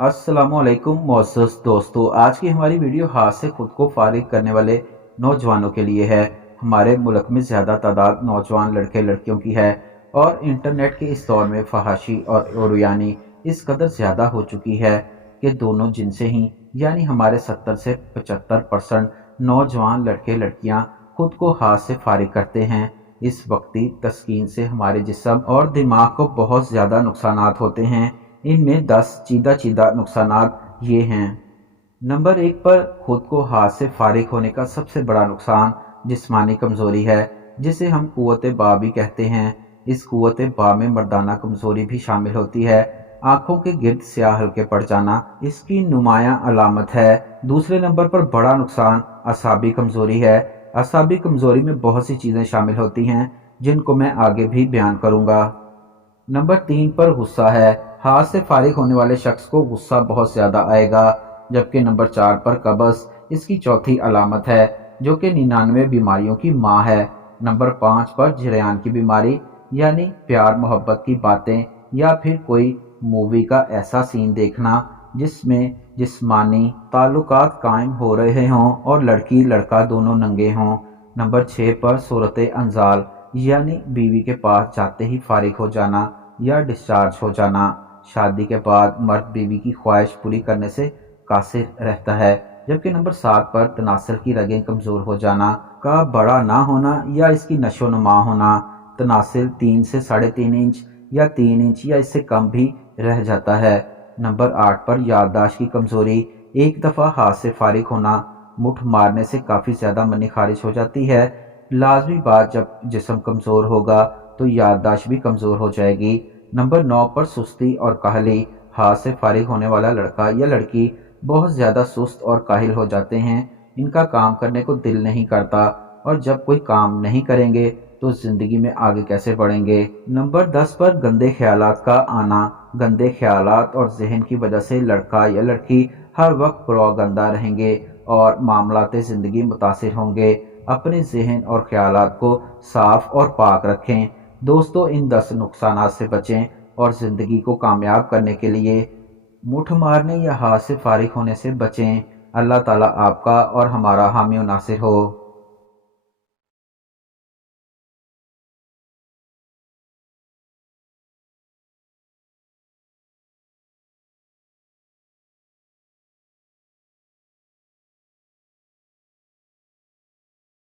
अस्सलामुअलैकुम मोअज़्ज़ज़ दोस्तों, आज की हमारी वीडियो हाथ से ख़ुद को फारिग करने वाले नौजवानों के लिए है। हमारे मुल्क में ज़्यादा तादाद नौजवान लड़के लड़कियों की है और इंटरनेट के इस दौर में फहाशी और उरियानी इस कदर ज़्यादा हो चुकी है कि दोनों जिनसे ही यानी हमारे 70 से 75% नौजवान लड़के लड़कियां खुद को हाथ से फारिग करते हैं। इस वक्ती तस्कीन से हमारे जिस्म और दिमाग को बहुत ज़्यादा नुकसानात होते हैं। इनमें 10 चीदा चीदा नुकसानात ये हैं। नंबर 1 पर खुद को हाथ से फारिग होने का सबसे बड़ा नुकसान जिस्मानी कमज़ोरी है, जिसे हम कुव्वत बा भी कहते हैं। इस कुव्वत बा में मर्दाना कमज़ोरी भी शामिल होती है। आँखों के गिर्द स्याह हल्के पड़ जाना इसकी नुमायां अलामत है। दूसरे नंबर पर बड़ा नुकसान असाबी कमज़ोरी है। असाबी कमज़ोरी में बहुत सी चीज़ें शामिल होती हैं जिनको मैं आगे भी बयान करूँगा। नंबर 3 पर गुस्सा है। हाथ से फारिग होने वाले शख्स को गुस्सा बहुत ज़्यादा आएगा। जबकि नंबर 4 पर कब्ज़ इसकी चौथी अलामत है, जो कि 99 बीमारियों की माँ है। नंबर 5 पर जरेयान की बीमारी यानी प्यार मोहब्बत की बातें या फिर कोई मूवी का ऐसा सीन देखना जिसमें जिस्मानी ताल्लुकात कायम हो रहे हों और लड़की लड़का दोनों नंगे हों। नंबर 6 पर सूरत अंजाल यानी बीवी के पास जाते ही फारिग हो जाना या डिस्चार्ज हो जाना। शादी के बाद मर्द बीवी की ख्वाहिश पूरी करने से कासिर रहता है। जबकि नंबर 7 पर तनासुल की रगें कमज़ोर हो जाना का बड़ा ना होना या इसकी नशो नुमा होना। तनासुल 3 से 3.5 इंच या 3 इंच या इससे कम भी रह जाता है। नंबर 8 पर याददाश्त की कमज़ोरी। एक दफ़ा हाथ से फारिग होना मुठ मारने से काफ़ी ज़्यादा मनी खारिज हो जाती है। लाजमी बात, जब जिस्म कमज़ोर होगा तो याददाश्त भी कमज़ोर हो जाएगी। नंबर 9 पर सुस्ती और काहली। हाथ से फारिग होने वाला लड़का या लड़की बहुत ज़्यादा सुस्त और काहिल हो जाते हैं। इनका काम करने को दिल नहीं करता और जब कोई काम नहीं करेंगे तो ज़िंदगी में आगे कैसे बढ़ेंगे। नंबर 10 पर गंदे ख्यालात का आना। गंदे ख्यालात और जहन की वजह से लड़का या लड़की हर वक्त पुरगंदा रहेंगे और मामलाते ज़िंदगी मुतासिर होंगे। अपने जहन और ख्यालात को साफ और पाक रखें। दोस्तों, इन 10 नुकसानात से बचें और ज़िंदगी को कामयाब करने के लिए मुठ मारने या हाथ से फारिग होने से बचें। अल्लाह ताला आपका और हमारा हामी और नासिर हो।